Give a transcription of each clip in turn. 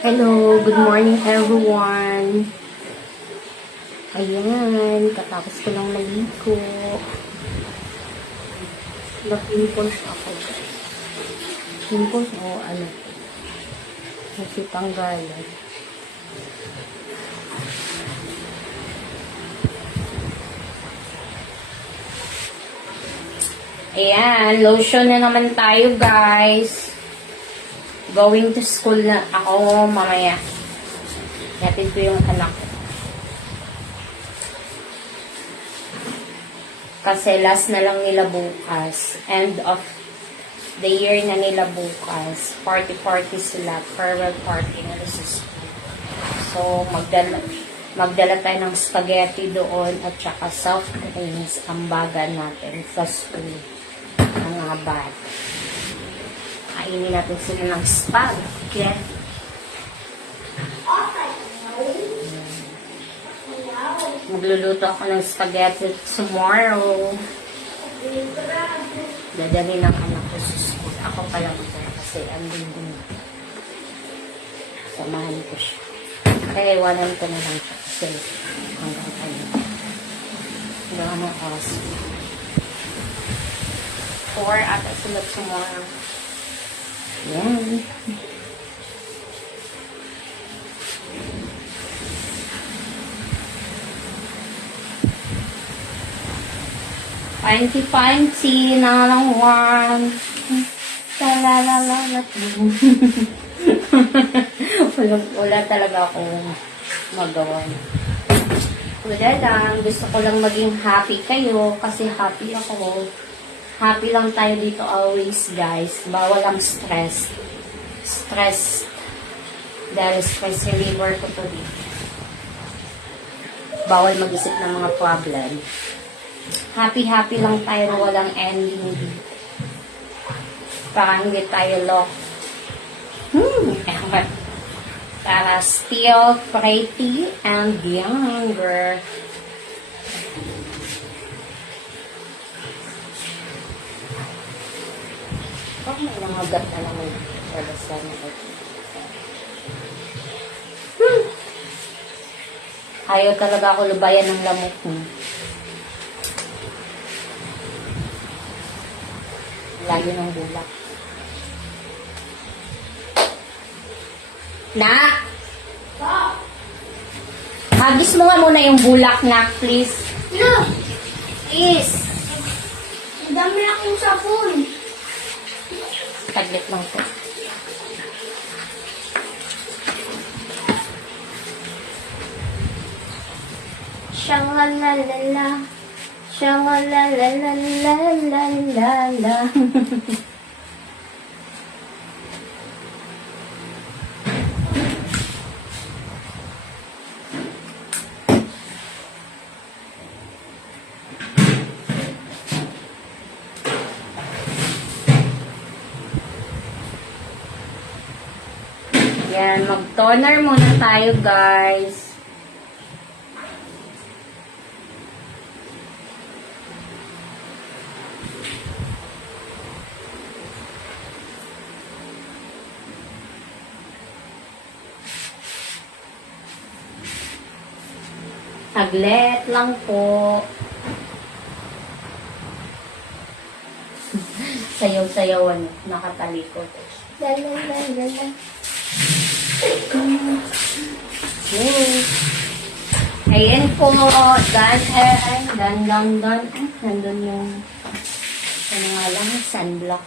Hello, good morning everyone. Ayan, katapos ko lang naligo. Na-pimples ako. Pimples o ano? Kasi tanggalan. Ayan, lotion na naman tayo guys. Going to school na ako mamaya. Yapin ko yung anak ko. Kasi last na lang nila bukas. End of the year na nila bukas. Party sila. Farewell party na sa school. So, magdala tayo ng spaghetti doon at saka soft drinks ang baga natin sa school. Ang mga bag. Kainin natin sila ng spag. Okay? Magluluto ako ng spaghetti tomorrow. Dadali ng anak ko sa school. Ako pala magdala kasi andun din. Samahan ko siya. Kaya iwanan ko na lang siya kasi hanggang kayo. Hanggang anong oras. 4 ata sila tomorrow. Yan. Fancy na lang one. Talalala. Wala talaga akong magawa. Wala lang. Gusto ko lang maging happy kayo kasi happy ako. Happy lang tayo dito always, guys. Bawal ang stress. Stress. Dahil stress reliever ko to dito. Bawal mag-isip ng mga problem. Happy lang tayo. Walang ending dito. Para hindi tayo lock. Para still pretty and younger. May mga gat na lang yung palasan na ito. Ayaw talaga ako lubayan ng lamok mo. Lagi ng bulak. Nak! Hagis mo nga muna yung bulak, Nak, please. No! Please. Ang dami akong sabon. Taglit lang po. Shangalalala. Shangalalalalalala. Yan, mag-toner muna tayo, guys. Saglit lang po. Sayaw-sayawan, nakatalikod. Lalalala. Ayan po, dan. Nandun yung, ano nga lang, sunblock.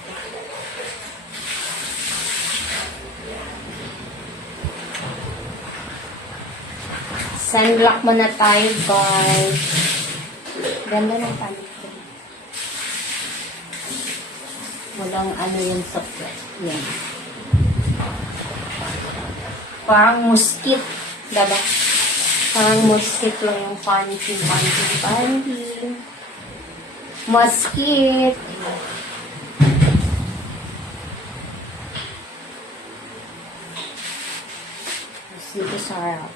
Sunblock muna tayo, guys. Ganda ng palit ko. Walang ano yung software. Yan. Parang mosquito. Diba? Parang mosquito lang yung panty. Mosquito. Dito sa harap.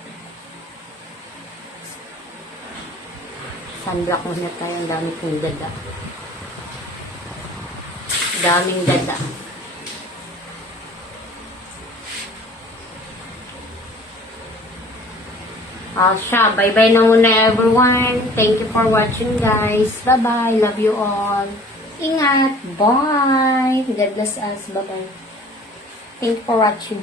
Sunblock muna tayo. Ang dami kong dada. Daming dada. Siya, bye-bye na muna everyone. Thank you for watching guys. Bye-bye. Love you all. Ingat. Bye. God bless us. Bye-bye. Thank you for watching.